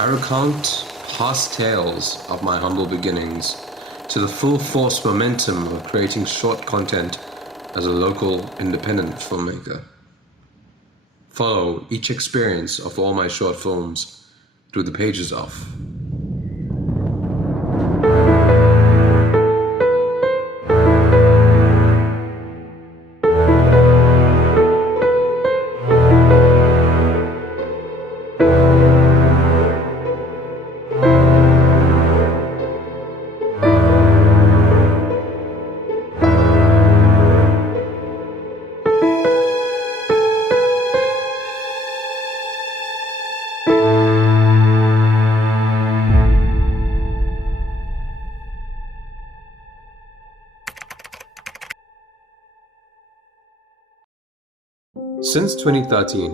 I recount past tales of my humble beginnings to the full force momentum of creating short content as a local independent filmmaker. Follow each experience of all my short films through the pages of Since 2013,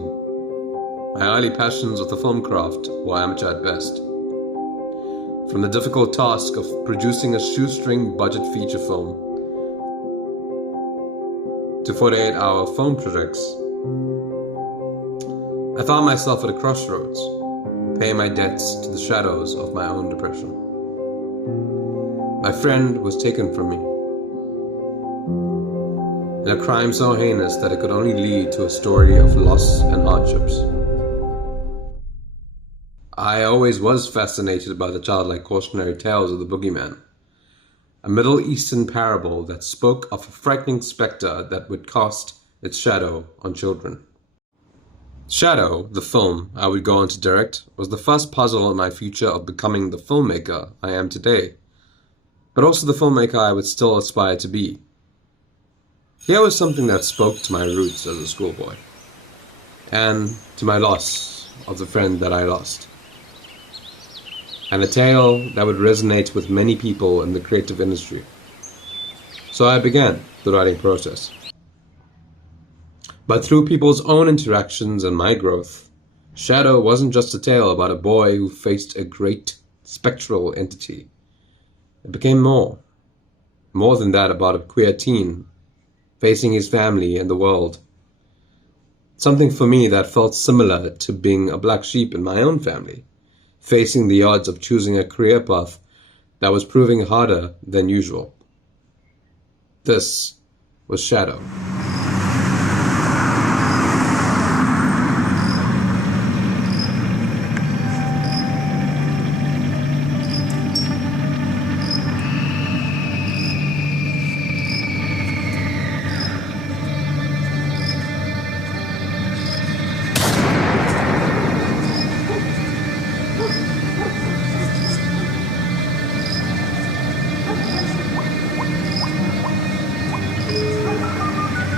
my early passions of the film craft were amateur at best. From the difficult task of producing a shoestring budget feature film to 48-hour film projects, I found myself at a crossroads, paying my debts to the shadows of my own depression. My friend was taken from me, in a crime so heinous that it could only lead to a story of loss and hardships. I always was fascinated by the childlike cautionary tales of the boogeyman, a Middle Eastern parable that spoke of a frightening spectre that would cast its shadow on children. Shadow, the film I would go on to direct, was the first puzzle in my future of becoming the filmmaker I am today, but also the filmmaker I would still aspire to be. Here was something that spoke to my roots as a schoolboy, and to my loss of the friend that I lost, and a tale that would resonate with many people in the creative industry. So I began the writing process. But through people's own interactions and my growth, Shadow wasn't just a tale about a boy who faced a great spectral entity. It became more than that, about a queer teen facing his family and the world. Something for me that felt similar to being a black sheep in my own family, facing the odds of choosing a career path that was proving harder than usual. This was Shadow.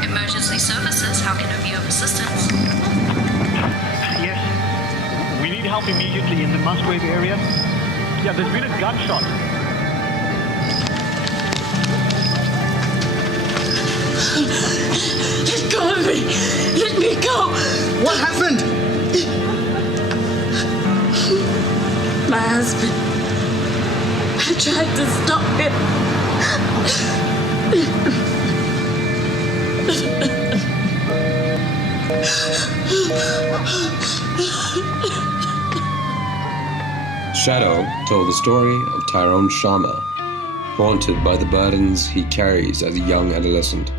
Emergency services, how can I be of assistance? Yes. We need help immediately in the Musgrave area. Yeah, there's been a gunshot. Let go of me! Let me go! What happened? My husband. I tried to stop him. Shadow told the story of Tyrone Sharma, haunted by the burdens he carries as a young adolescent.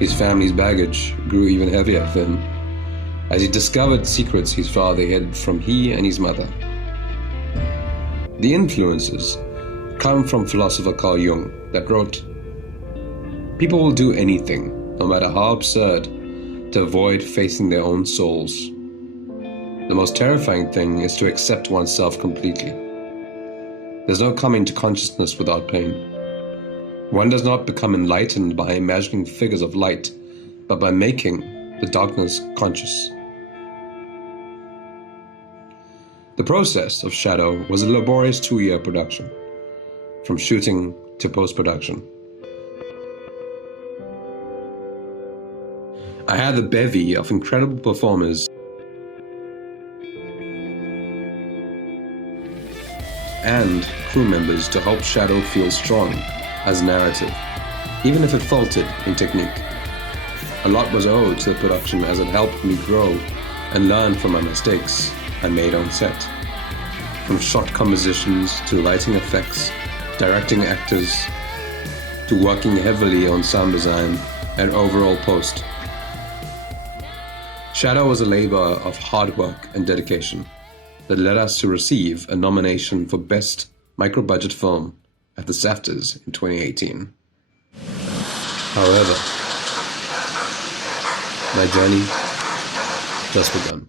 His family's baggage grew even heavier for him as he discovered secrets his father hid from he and his mother. The influences come from philosopher Carl Jung that wrote, "People will do anything, no matter how absurd, to avoid facing their own souls. The most terrifying thing is to accept oneself completely. There's no coming to consciousness without pain. One does not become enlightened by imagining figures of light, but by making the darkness conscious." The process of Shadow was a laborious 2-year production, from shooting to post-production. I had a bevy of incredible performers and crew members to help Shadow feel strong as narrative, even if it faltered in technique. A lot was owed to the production as it helped me grow and learn from my mistakes I made on set. From shot compositions to lighting effects, directing actors, to working heavily on sound design and overall post. Shadow was a labor of hard work and dedication that led us to receive a nomination for Best Micro-Budget Film at the SAFTAs in 2018. However, my journey just begun.